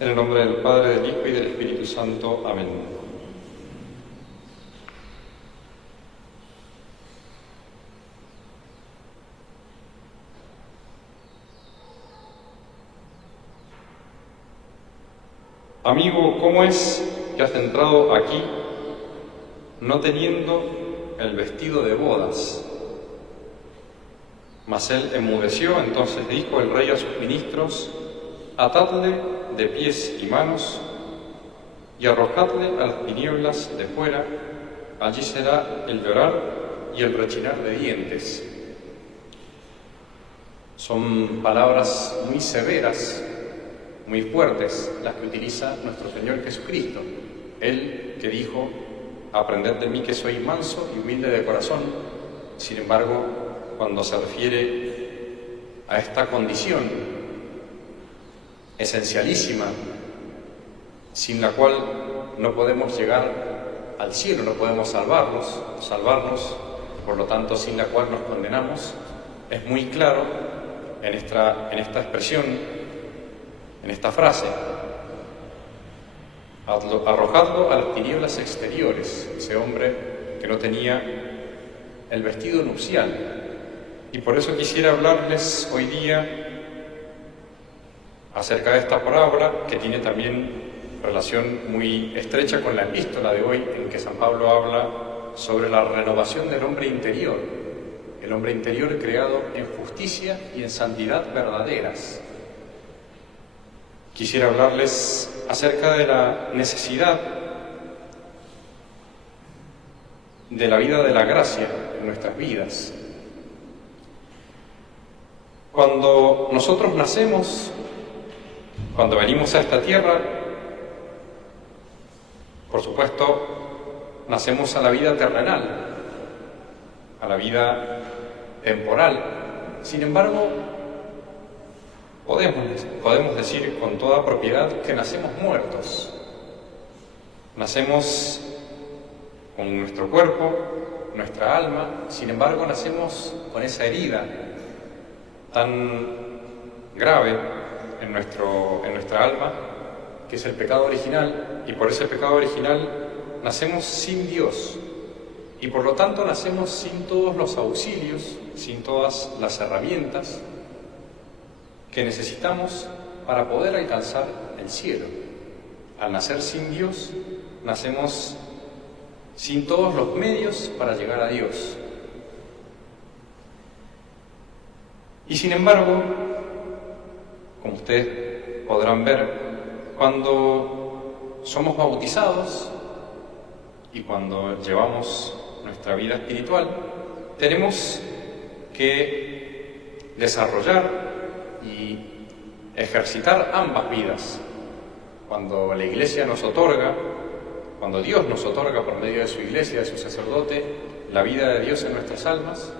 En el nombre del Padre, del Hijo y del Espíritu Santo. Amén. Amigo, ¿cómo es que has entrado aquí no teniendo el vestido de bodas? Mas él enmudeció, entonces dijo el rey a sus ministros: atadle de pies y manos y arrojadle a las tinieblas de fuera, allí será el llorar y el rechinar de dientes. Son palabras muy severas, muy fuertes, las que utiliza nuestro Señor Jesucristo. Él que dijo: aprended de mí que soy manso y humilde de corazón. Sin embargo, cuando se refiere a esta condición esencialísima, sin la cual no podemos llegar al cielo, no podemos salvarnos, por lo tanto, sin la cual nos condenamos, es muy claro en esta expresión, en esta frase: arrojadlo a las tinieblas exteriores, ese hombre que no tenía el vestido nupcial. Y por eso quisiera hablarles hoy día acerca de esta parábola, que tiene también relación muy estrecha con la epístola de hoy, en que San Pablo habla sobre la renovación del hombre interior, el hombre interior creado en justicia y en santidad verdaderas. Quisiera hablarles acerca de la necesidad de la vida de la gracia en nuestras vidas. Cuando nosotros nacemos, cuando venimos a esta tierra, por supuesto, nacemos a la vida terrenal, a la vida temporal. Sin embargo, podemos decir con toda propiedad que nacemos muertos. Nacemos con nuestro cuerpo, nuestra alma, sin embargo nacemos con esa herida tan grave en nuestra alma, que es el pecado original, y por ese pecado original nacemos sin Dios, y por lo tanto nacemos sin todos los auxilios, sin todas las herramientas que necesitamos para poder alcanzar el cielo. Al nacer sin Dios, nacemos sin todos los medios para llegar a Dios. Y sin embargo, como ustedes podrán ver, cuando somos bautizados y cuando llevamos nuestra vida espiritual, tenemos que desarrollar y ejercitar ambas vidas. Cuando la Iglesia nos otorga, cuando Dios nos otorga por medio de su Iglesia, de su sacerdote, la vida de Dios en nuestras almas,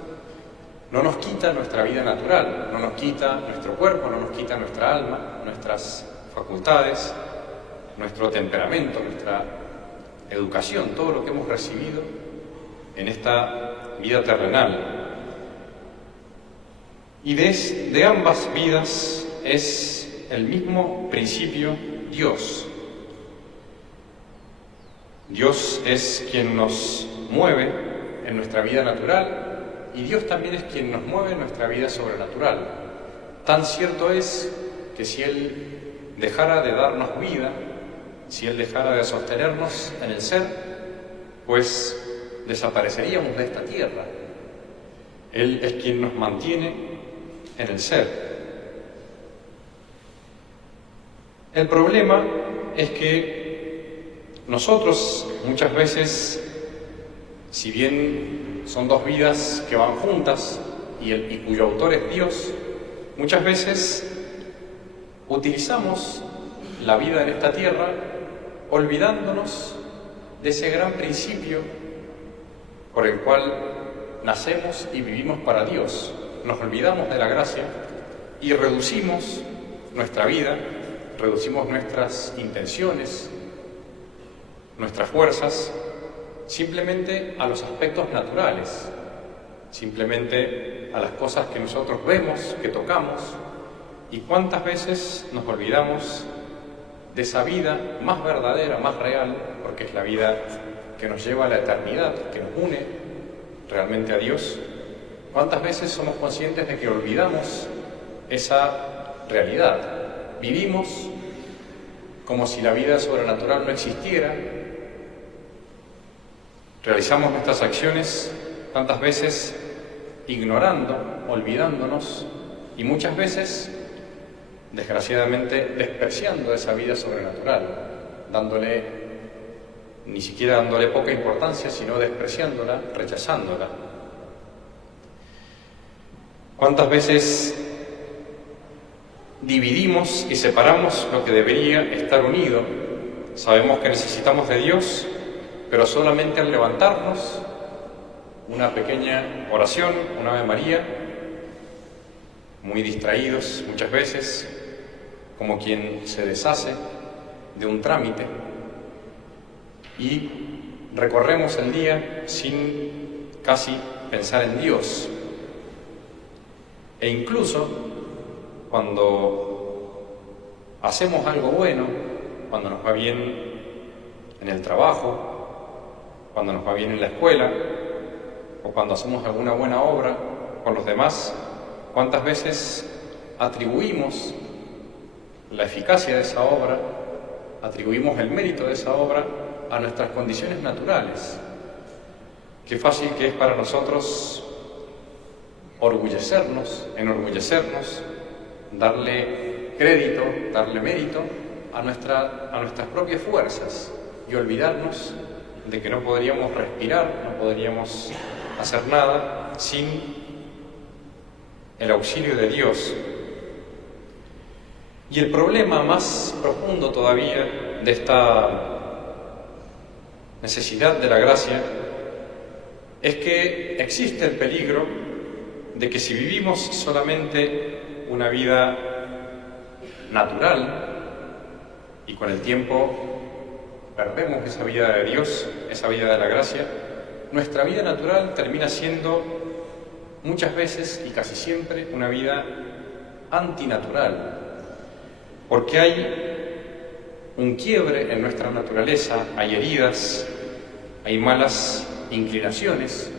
no nos quita nuestra vida natural, no nos quita nuestro cuerpo, no nos quita nuestra alma, nuestras facultades, nuestro temperamento, nuestra educación, todo lo que hemos recibido en esta vida terrenal. Y de ambas vidas es el mismo principio Dios. Dios es quien nos mueve en nuestra vida natural, y Dios también es quien nos mueve en nuestra vida sobrenatural. Tan cierto es que si Él dejara de darnos vida, si Él dejara de sostenernos en el ser, pues desapareceríamos de esta tierra. Él es quien nos mantiene en el ser. El problema es que nosotros muchas veces, si bien son dos vidas que van juntas y cuyo autor es Dios, muchas veces utilizamos la vida en esta tierra olvidándonos de ese gran principio por el cual nacemos y vivimos para Dios. Nos olvidamos de la gracia y reducimos nuestra vida, reducimos nuestras intenciones, nuestras fuerzas, simplemente a los aspectos naturales, simplemente a las cosas que nosotros vemos, que tocamos. ¿Y cuántas veces nos olvidamos de esa vida más verdadera, más real, porque es la vida que nos lleva a la eternidad, que nos une realmente a Dios, ¿cuántas veces somos conscientes de que olvidamos esa realidad? Vivimos como si la vida sobrenatural no existiera, realizamos nuestras acciones tantas veces ignorando, olvidándonos y muchas veces, desgraciadamente, despreciando esa vida sobrenatural, ni siquiera dándole poca importancia, sino despreciándola, rechazándola. ¿Cuántas veces dividimos y separamos lo que debería estar unido? Sabemos que necesitamos de Dios, pero solamente al levantarnos, una pequeña oración, una Ave María, muy distraídos muchas veces, como quien se deshace de un trámite, y recorremos el día sin casi pensar en Dios. E incluso cuando hacemos algo bueno, cuando nos va bien en el trabajo, cuando nos va bien en la escuela, o cuando hacemos alguna buena obra con los demás, ¿cuántas veces atribuimos la eficacia de esa obra, atribuimos el mérito de esa obra a nuestras condiciones naturales? Qué fácil que es para nosotros enorgullecernos, darle crédito, darle mérito a nuestras propias fuerzas y olvidarnos de que no podríamos respirar, no podríamos hacer nada sin el auxilio de Dios. Y el problema más profundo todavía de esta necesidad de la gracia es que existe el peligro de que si vivimos solamente una vida natural y con el tiempo perdemos esa vida de Dios, esa vida de la gracia, nuestra vida natural termina siendo muchas veces y casi siempre una vida antinatural, porque hay un quiebre en nuestra naturaleza, hay heridas, hay malas inclinaciones,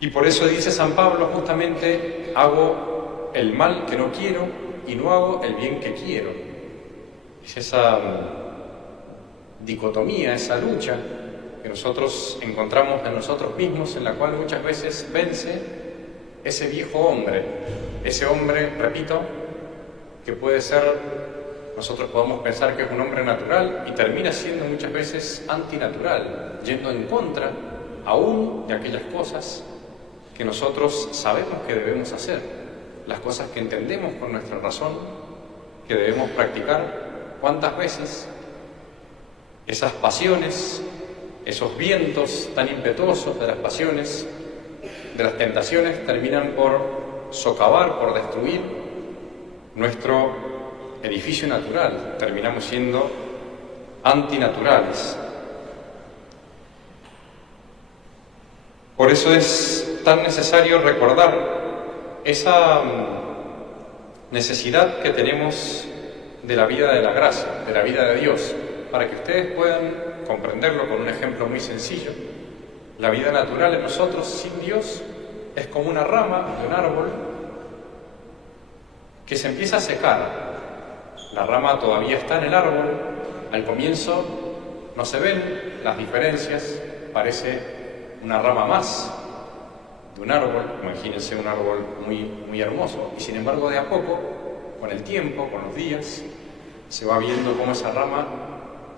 y por eso dice San Pablo justamente: hago el mal que no quiero y no hago el bien que quiero. Es esa dicotomía, esa lucha que nosotros encontramos en nosotros mismos, en la cual muchas veces vence ese viejo hombre, ese hombre, repito, que puede ser, nosotros podemos pensar que es un hombre natural y termina siendo muchas veces antinatural, yendo en contra aún de aquellas cosas que nosotros sabemos que debemos hacer, las cosas que entendemos con nuestra razón, que debemos practicar. ¿Cuántas veces esas pasiones, esos vientos tan impetuosos de las pasiones, de las tentaciones, terminan por socavar, por destruir nuestro edificio natural? Terminamos siendo antinaturales. Por eso es tan necesario recordar esa necesidad que tenemos de la vida de la gracia, de la vida de Dios, para que ustedes puedan comprenderlo con un ejemplo muy sencillo. La vida natural en nosotros sin Dios es como una rama de un árbol que se empieza a secar. La rama todavía está en el árbol, al comienzo no se ven las diferencias, parece una rama más de un árbol, imagínense un árbol muy hermoso, y sin embargo de a poco, con el tiempo, con los días, se va viendo cómo esa rama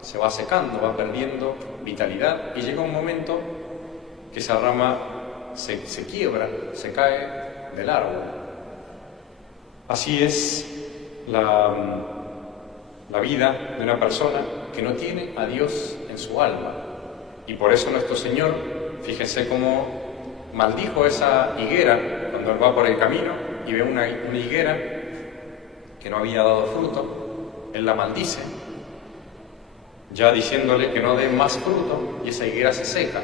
se va secando, va perdiendo vitalidad, y llega un momento que esa rama se quiebra, se cae del árbol. Así es la vida de una persona que no tiene a Dios en su alma, y por eso nuestro Señor, fíjense cómo maldijo esa higuera cuando Él va por el camino y ve una higuera que no había dado fruto. Él la maldice, ya diciéndole que no dé más fruto, y esa higuera se seca.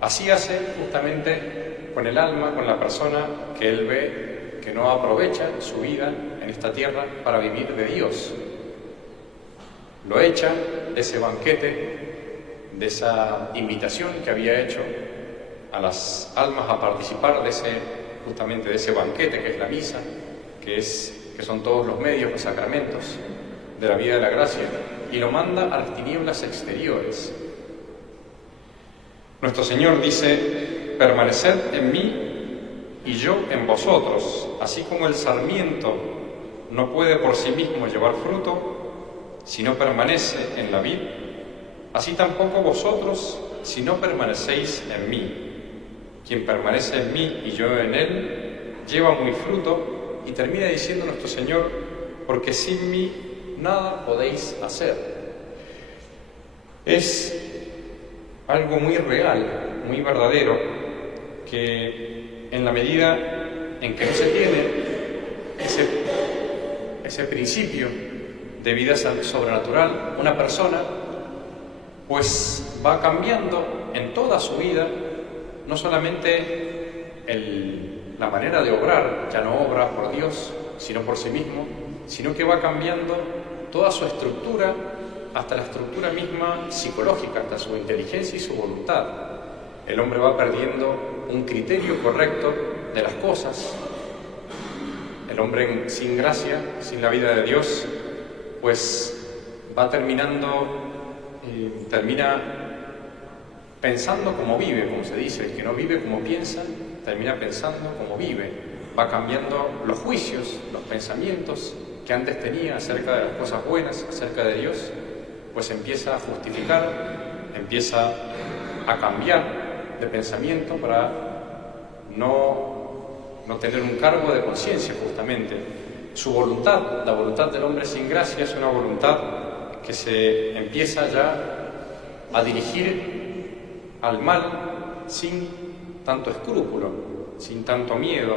Así hace justamente con el alma, con la persona que Él ve que no aprovecha su vida en esta tierra para vivir de Dios. Lo echa de ese banquete, de esa invitación que había hecho a las almas a participar justamente de ese banquete que es la misa, que son todos los medios, los sacramentos de la vida de la gracia, y lo manda a las tinieblas exteriores. Nuestro Señor dice: permaneced en mí y yo en vosotros, así como el sarmiento no puede por sí mismo llevar fruto si no permanece en la vid, así tampoco vosotros si no permanecéis en mí. Quien permanece en mí y yo en él, lleva muy fruto, y termina diciendo nuestro Señor: porque sin mí nada podéis hacer. Es algo muy real, muy verdadero, que en la medida en que no se tiene ese principio de vida sobrenatural, una persona pues va cambiando en toda su vida, no solamente la manera de obrar, ya no obra por Dios, sino por sí mismo, sino que va cambiando toda su estructura, hasta la estructura misma psicológica, hasta su inteligencia y su voluntad. El hombre va perdiendo un criterio correcto de las cosas. El hombre sin gracia, sin la vida de Dios, pues va termina pensando como vive, como se dice. El que no vive como piensa, termina pensando como vive. Va cambiando los juicios, los pensamientos que antes tenía acerca de las cosas buenas, acerca de Dios, pues empieza a justificar, empieza a cambiar de pensamiento para no tener un cargo de conciencia, justamente. Su voluntad, la voluntad del hombre sin gracia, es una voluntad que se empieza ya a dirigir al mal sin tanto escrúpulo, sin tanto miedo,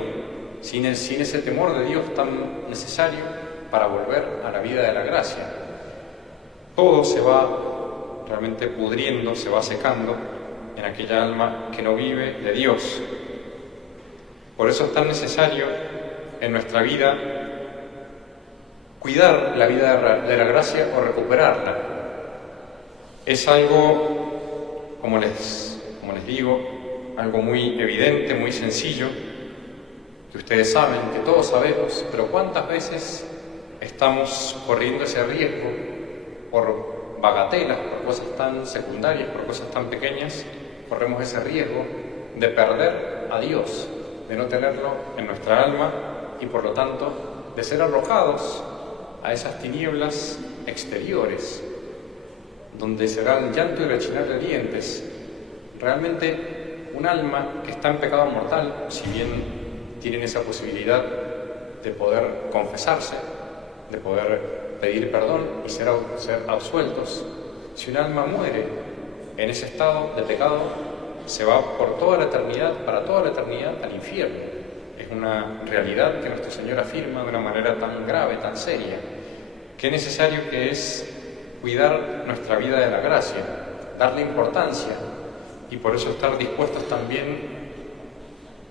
sin ese temor de Dios tan necesario para volver a la vida de la gracia. Todo se va realmente pudriendo, se va secando en aquella alma que no vive de Dios. Por eso es tan necesario en nuestra vida cuidar la vida de la gracia o recuperarla. Es algo, como les digo, algo muy evidente, muy sencillo, que ustedes saben, que todos sabemos, pero ¿cuántas veces estamos corriendo ese riesgo por bagatelas, por cosas tan secundarias, por cosas tan pequeñas? Corremos ese riesgo de perder a Dios, de no tenerlo en nuestra alma y por lo tanto de ser arrojados a esas tinieblas exteriores, donde será el llanto y rechinar de dientes. Realmente un alma que está en pecado mortal, si bien tienen esa posibilidad de poder confesarse, de poder pedir perdón y ser absueltos, si un alma muere en ese estado de pecado, se va por toda la eternidad, para toda la eternidad, al infierno. Es una realidad que nuestro Señor afirma de una manera tan grave, tan seria. Qué necesario que es cuidar nuestra vida de la gracia, darle importancia y por eso estar dispuestos también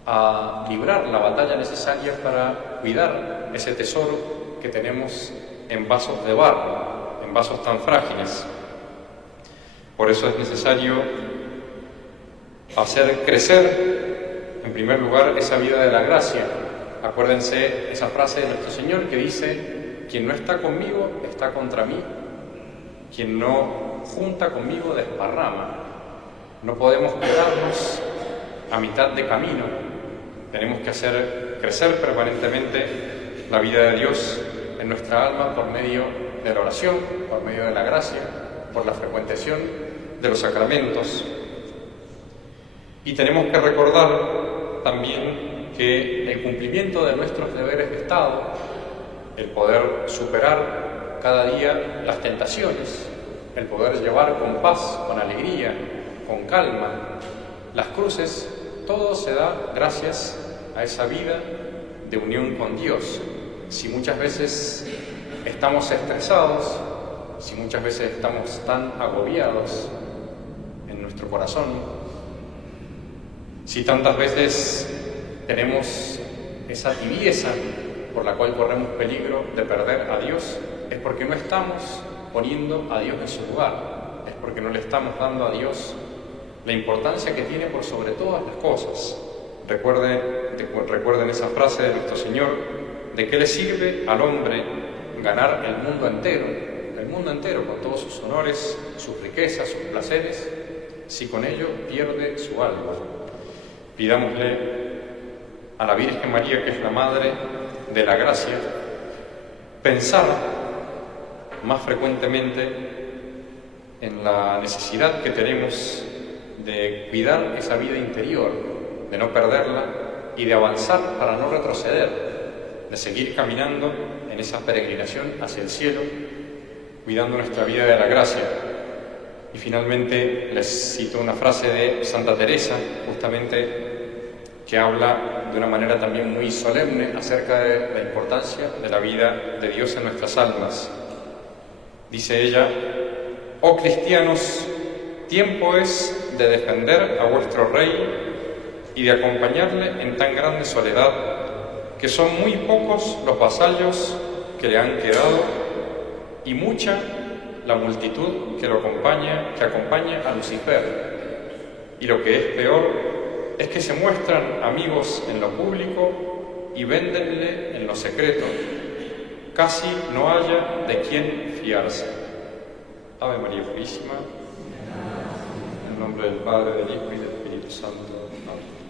a librar la batalla necesaria para cuidar ese tesoro que tenemos en vasos de barro, en vasos tan frágiles. Por eso es necesario hacer crecer, en primer lugar, esa vida de la gracia. Acuérdense esa frase de nuestro Señor que dice: quien no está conmigo está contra mí, quien no junta conmigo desparrama. No podemos quedarnos a mitad de camino, tenemos que hacer crecer permanentemente la vida de Dios en nuestra alma por medio de la oración, por medio de la gracia, por la frecuentación de los sacramentos. Y tenemos que recordar también que el cumplimiento de nuestros deberes de Estado, el poder superar cada día las tentaciones, el poder llevar con paz, con alegría, con calma las cruces, todo se da gracias a esa vida de unión con Dios. Si muchas veces estamos estresados, si muchas veces estamos tan agobiados en nuestro corazón, si tantas veces tenemos esa tibieza por la cual corremos peligro de perder a Dios, es porque no estamos poniendo a Dios en su lugar, es porque no le estamos dando a Dios la importancia que tiene por sobre todas las cosas. Recuerden esa frase de nuestro Señor: ¿de qué le sirve al hombre ganar el mundo entero con todos sus honores, sus riquezas, sus placeres, si con ello pierde su alma? Pidámosle a la Virgen María, que es la Madre de la Gracia, pensar más frecuentemente en la necesidad que tenemos de cuidar esa vida interior, de no perderla y de avanzar para no retroceder, de seguir caminando en esa peregrinación hacia el cielo, cuidando nuestra vida de la gracia. Y finalmente les cito una frase de Santa Teresa, justamente, que habla de una manera también muy solemne acerca de la importancia de la vida de Dios en nuestras almas. Dice ella: «Oh cristianos, tiempo es de defender a vuestro Rey y de acompañarle en tan grande soledad, que son muy pocos los vasallos que le han quedado y mucha la multitud que acompaña a Lucifer. Y lo que es peor es que se muestran amigos en lo público y véndenle en lo secreto. Casi no haya de quién fiarse». Ave María Purísima. En nombre del Padre, del Hijo y del Espíritu Santo. Amén.